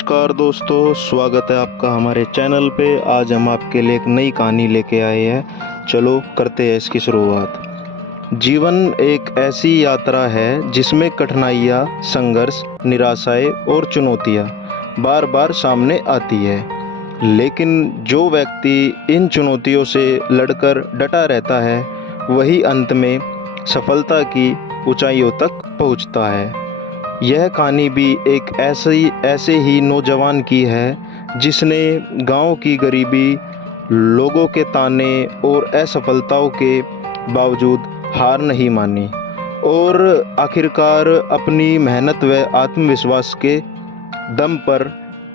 नमस्कार दोस्तों, स्वागत है आपका हमारे चैनल पे। आज हम आपके लिए एक नई कहानी लेके आए हैं। चलो करते हैं इसकी शुरुआत। जीवन एक ऐसी यात्रा है जिसमें कठिनाइयाँ, संघर्ष, निराशाएं और चुनौतियाँ बार बार सामने आती है। लेकिन जो व्यक्ति इन चुनौतियों से लड़कर डटा रहता है वही अंत में सफलता की ऊंचाइयों तक पहुंचता है। यह कहानी भी एक ऐसे ही नौजवान की है जिसने गांव की गरीबी, लोगों के ताने और असफलताओं के बावजूद हार नहीं मानी और आखिरकार अपनी मेहनत व आत्मविश्वास के दम पर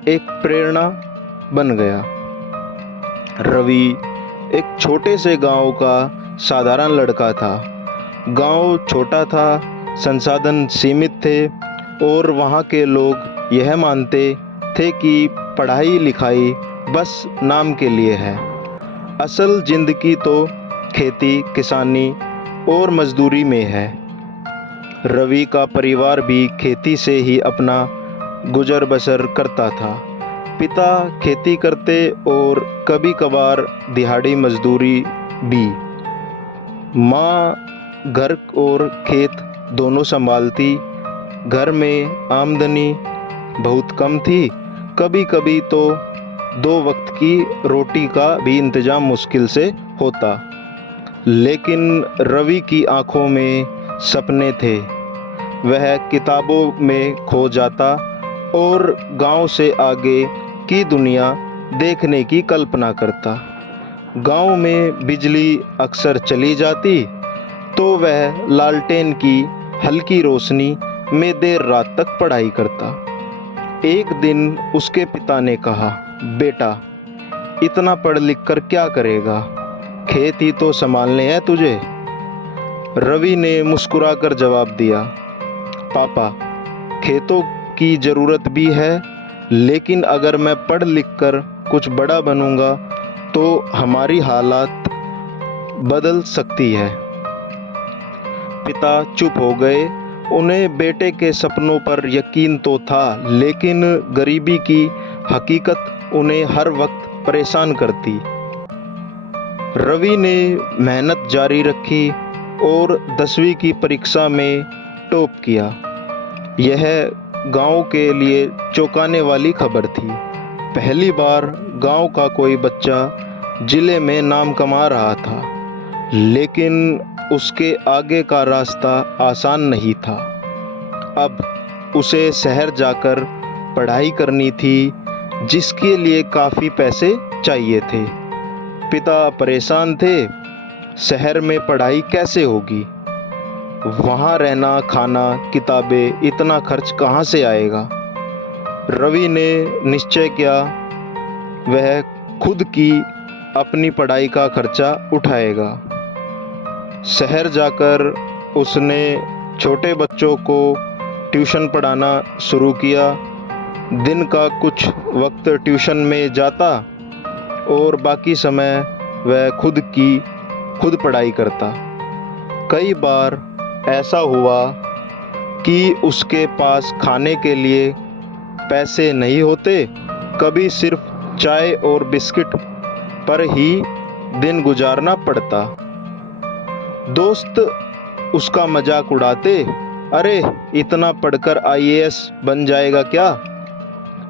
एक प्रेरणा बन गया। रवि एक छोटे से गांव का साधारण लड़का था। गांव छोटा था, संसाधन सीमित थे और वहाँ के लोग यह मानते थे कि पढ़ाई लिखाई बस नाम के लिए है। असल जिंदगी तो खेती, किसानी और मजदूरी में है। रवि का परिवार भी खेती से ही अपना गुजर बसर करता था। पिता खेती करते और कभी कभार दिहाड़ी मजदूरी भी। माँ घर और खेत दोनों संभालती। घर में आमदनी बहुत कम थी, कभी कभी तो 2 वक्त की रोटी का भी इंतज़ाम मुश्किल से होता। लेकिन रवि की आंखों में सपने थे। वह किताबों में खो जाता और गांव से आगे की दुनिया देखने की कल्पना करता। गांव में बिजली अक्सर चली जाती तो वह लालटेन की हल्की रोशनी में देर रात तक पढ़ाई करता। एक दिन उसके पिता ने कहा, बेटा इतना पढ़ लिख कर क्या करेगा, खेत ही तो संभालने हैं तुझे। रवि ने मुस्कुराकर जवाब दिया, पापा खेतों की ज़रूरत भी है, लेकिन अगर मैं पढ़ लिख कर कुछ बड़ा बनूंगा तो हमारी हालात बदल सकती है। पिता चुप हो गए। उन्हें बेटे के सपनों पर यकीन तो था, लेकिन गरीबी की हकीकत उन्हें हर वक्त परेशान करती। रवि ने मेहनत जारी रखी और 10वीं की परीक्षा में टॉप किया। यह गांव के लिए चौंकाने वाली खबर थी। पहली बार गांव का कोई बच्चा जिले में नाम कमा रहा था, लेकिन उसके आगे का रास्ता आसान नहीं था। अब उसे शहर जाकर पढ़ाई करनी थी, जिसके लिए काफ़ी पैसे चाहिए थे। पिता परेशान थे, शहर में पढ़ाई कैसे होगी, वहाँ रहना, खाना, किताबें, इतना खर्च कहाँ से आएगा। रवि ने निश्चय किया वह खुद की अपनी पढ़ाई का खर्चा उठाएगा। शहर जाकर उसने छोटे बच्चों को ट्यूशन पढ़ाना शुरू किया। दिन का कुछ वक्त ट्यूशन में जाता और बाकी समय वह खुद पढ़ाई करता। कई बार ऐसा हुआ कि उसके पास खाने के लिए पैसे नहीं होते, कभी सिर्फ चाय और बिस्किट पर ही दिन गुजारना पड़ता। दोस्त उसका मजाक उड़ाते, अरे इतना पढ़कर आईएएस बन जाएगा क्या,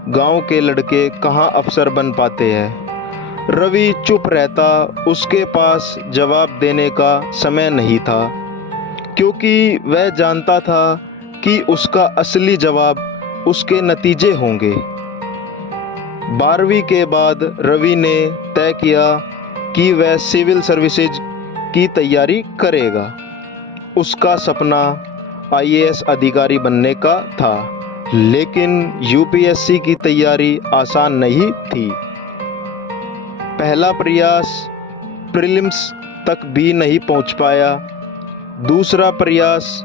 गांव के लड़के कहाँ अफसर बन पाते हैं। रवि चुप रहता, उसके पास जवाब देने का समय नहीं था, क्योंकि वह जानता था कि उसका असली जवाब उसके नतीजे होंगे। 12वीं के बाद रवि ने तय किया कि वह सिविल सर्विसेज की तैयारी करेगा। उसका सपना आईएएस अधिकारी बनने का था, लेकिन यूपीएससी की तैयारी आसान नहीं थी। पहला प्रयास प्रीलिम्स तक भी नहीं पहुंच पाया। दूसरा प्रयास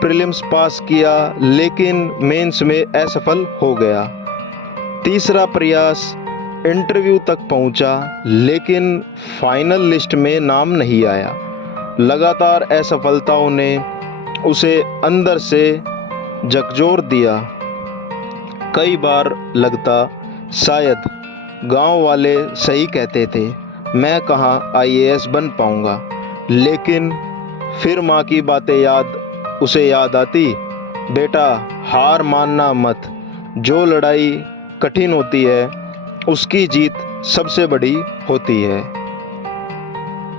प्रीलिम्स पास किया, लेकिन मेंस में असफल हो गया। तीसरा प्रयास इंटरव्यू तक पहुंचा, लेकिन फाइनल लिस्ट में नाम नहीं आया। लगातार असफलताओं ने उसे अंदर से झकझोर दिया। कई बार लगता शायद गांव वाले सही कहते थे, मैं कहाँ आईएएस बन पाऊंगा। लेकिन फिर माँ की बातें उसे याद आती, बेटा हार मानना मत, जो लड़ाई कठिन होती है उसकी जीत सबसे बड़ी होती है।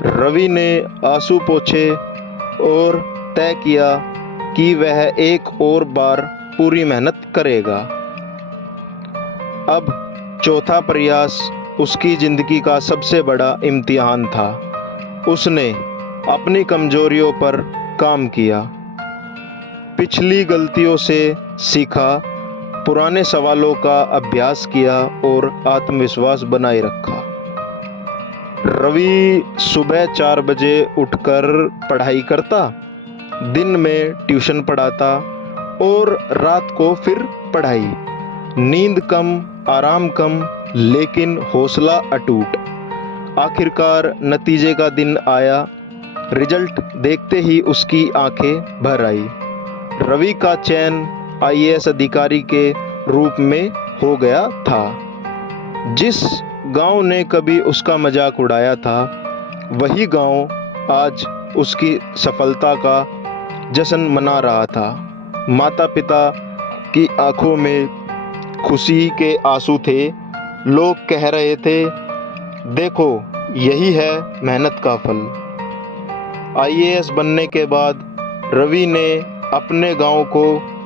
रवि ने आंसू पोंछे और तय किया कि वह एक और बार पूरी मेहनत करेगा। अब चौथा प्रयास उसकी जिंदगी का सबसे बड़ा इम्तिहान था। उसने अपनी कमजोरियों पर काम किया, पिछली गलतियों से सीखा, पुराने सवालों का अभ्यास किया और आत्मविश्वास बनाए रखा। रवि सुबह 4 बजे उठकर पढ़ाई करता, दिन में ट्यूशन पढ़ाता और रात को फिर पढ़ाई। नींद कम, आराम कम, लेकिन हौसला अटूट। आखिरकार नतीजे का दिन आया। रिजल्ट देखते ही उसकी आंखें भर आई। रवि का चयन आईएएस अधिकारी के रूप में हो गया था। जिस गांव ने कभी उसका मजाक उड़ाया था, वही गांव आज उसकी सफलता का जश्न मना रहा था। माता पिता की आंखों में खुशी के आंसू थे। लोग कह रहे थे, देखो यही है मेहनत का फल। आईएएस बनने के बाद रवि ने अपने गांव को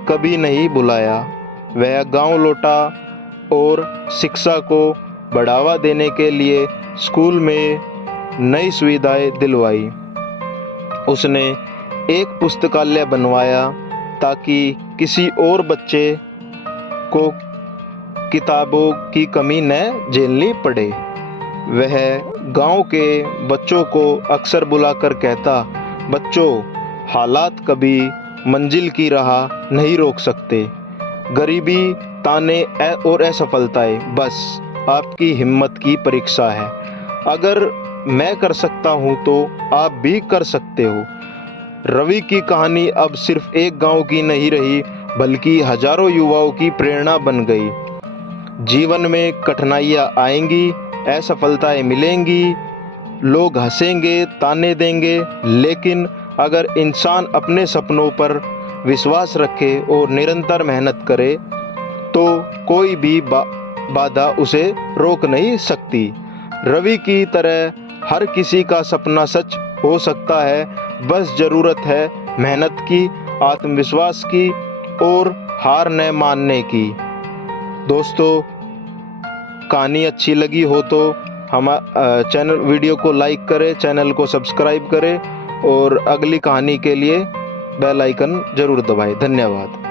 कभी नहीं भुलाया। वह गांव लौटा और शिक्षा को बढ़ावा देने के लिए स्कूल में नई सुविधाएं दिलवाई। उसने एक पुस्तकालय बनवाया ताकि किसी और बच्चे को किताबों की कमी न झेलनी पड़े। वह गांव के बच्चों को अक्सर बुलाकर कहता, बच्चों हालात कभी मंजिल की राह नहीं रोक सकते। गरीबी, ताने और असफलताएं बस आपकी हिम्मत की परीक्षा है। अगर मैं कर सकता हूं तो आप भी कर सकते हो। रवि की कहानी अब सिर्फ एक गांव की नहीं रही, बल्कि हजारों युवाओं की प्रेरणा बन गई। जीवन में कठिनाइयां आएंगी, असफलताएं मिलेंगी, लोग हंसेंगे, ताने देंगे, लेकिन अगर इंसान अपने सपनों पर विश्वास रखे और निरंतर मेहनत करे तो कोई भी बाधा उसे रोक नहीं सकती। रवि की तरह हर किसी का सपना सच हो सकता है, बस ज़रूरत है मेहनत की, आत्मविश्वास की और हार न मानने की। दोस्तों, कहानी अच्छी लगी हो तो चैनल वीडियो को लाइक करें, चैनल को सब्सक्राइब करें और अगली कहानी के लिए बेल आइकन ज़रूर दबाएं। धन्यवाद।